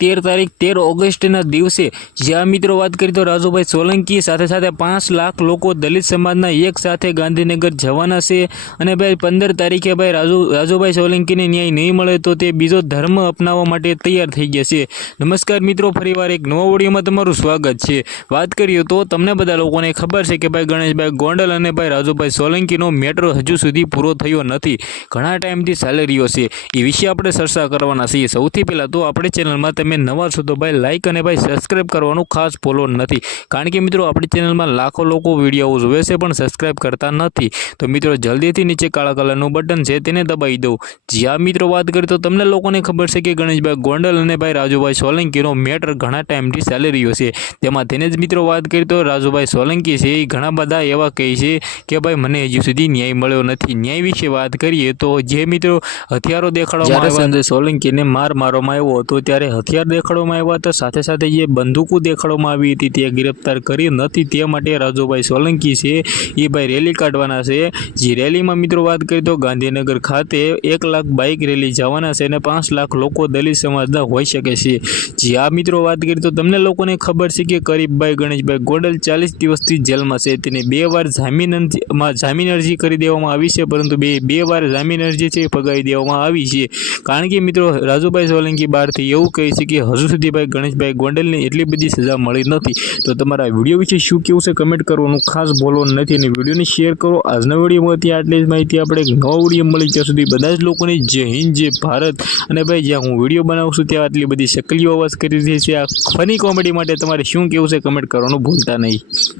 તેર તારીખ, તેર ઓગસ્ટના દિવસે જ્યાં મિત્રો વાત કરી તો રાજુભાઈ સોલંકી સાથે સાથે પાંચ લાખ લોકો દલિત સમાજના એક સાથે ગાંધીનગર જવાના છે. અને ભાઈ પંદર તારીખે ભાઈ રાજુ, રાજુભાઈ સોલંકીને ન્યાય નહીં મળે તો તે બીજો ધર્મ અપનાવવા માટે તૈયાર થઈ ગયા છે. નમસ્કાર મિત્રો, ફરીવાર એક નવા ઓડિયોમાં તમારું સ્વાગત છે. વાત કરીએ તો તમને બધા લોકોને ખબર છે કે ભાઈ ગણેશભાઈ ગોંડલ અને ભાઈ રાજુભાઈ સોલંકીનો મેટ્રો હજુ સુધી પૂરો થયો નથી. ઘણા ટાઈમથી ચાલી રહ્યો છે. એ વિશે આપણે ચર્ચા કરવાના છીએ. સૌથી પહેલાં તો આપણે ચેનલમાં તમે નવા છો તો ભાઈ લાઇક અને ભાઈ સબસ્ક્રાઈબ કરવાનું ખાસ ફોલો નથી. કારણ કે મિત્રો આપણી ચેનલમાં લાખો લોકો વીડિયો જોવે છે પણ સબસ્ક્રાઇબ કરતા નથી. તો મિત્રો જલ્દીથી નીચે કાળા કલરનું બટન છે તેને દબાવી દો. જ્યાં મિત્રો વાત કરીએ તો તમને લોકોને ખબર છે કે ગણેશભાઈ ગોંડલ અને ભાઈ રાજુભાઈ સોલંકીનો મેટર ઘણા ટાઈમથી ચાલી રહ્યો છે. તેમાં તેને જ મિત્રો વાત કરીએ તો રાજુભાઈ સોલંકી છે એ ઘણા બધા એવા કહે છે કે ભાઈ મને હજુ સુધી ન્યાય મળ્યો નથી. ન્યાય વિશે વાત કરીએ તો જે મિત્રો હથિયારો દેખાડવામાં આવ્યા સોલંકીને માર મારવામાં આવ્યો હતો ત્યારે હથિયાર દેખાડવામાં આવ્યા હતા. સાથે સાથે જે બંદૂકો દેખાડવામાં આવી હતી તે ગિરફ્તાર કરી નથી. તે માટે રાજુભાઈ સોલંકી છે. એ ભાઈ રેલી કાઢવાના છે. જે રેલીમાં મિત્રો વાત કરીએ તો ગાંધીનગર ખાતે એક લાખ બાઇક રેલી જવાના છે અને પાંચ લાખ લોકો દલિત સમાજના હોઈ શકે છે. જે આ મિત્રો વાત કરીએ તો તમને લોકોને ખબર છે કે કરીબભાઈ ગણેશભાઈ ગોડલ ચાલીસ દિવસથી જેલમાં છે. તેને બે વાર જામીન જામીન અરજી કરી દેવામાં આવી છે, પરંતુ બે બે વાર જામીન અરજી છે ફગાવી દેવામાં આવી છે. કારણ કે મિત્રો રાજુભાઈ સોલંકી બહારથી એવું કહે છે કે હજુ સુધી ભાઈ ગણેશભાઈ ગોંડલને એટલી બધી સજા મળી નથી. તો તમારા વીડિયો વિશે શું કેવું છે? કમેન્ટ કરવાનું ખાસ બોલવાનું નથી અને વિડીયોને શેર કરો. આજના વિડીયોમાં ત્યાં આટલી જ માહિતી. આપણે એક વીડિયો મળી ત્યાં સુધી બધા જ લોકોને જય હિન્દ, જય ભારત. અને ભાઈ, જ્યાં હું વીડિયો બનાવું છું, ત્યાં આટલી બધી શકલીઓ અવાજ કરી રહી છે. આ ફની કોમેડી માટે તમારે શું કેવું છે? કમેન્ટ કરવાનું ભૂલતા નહીં.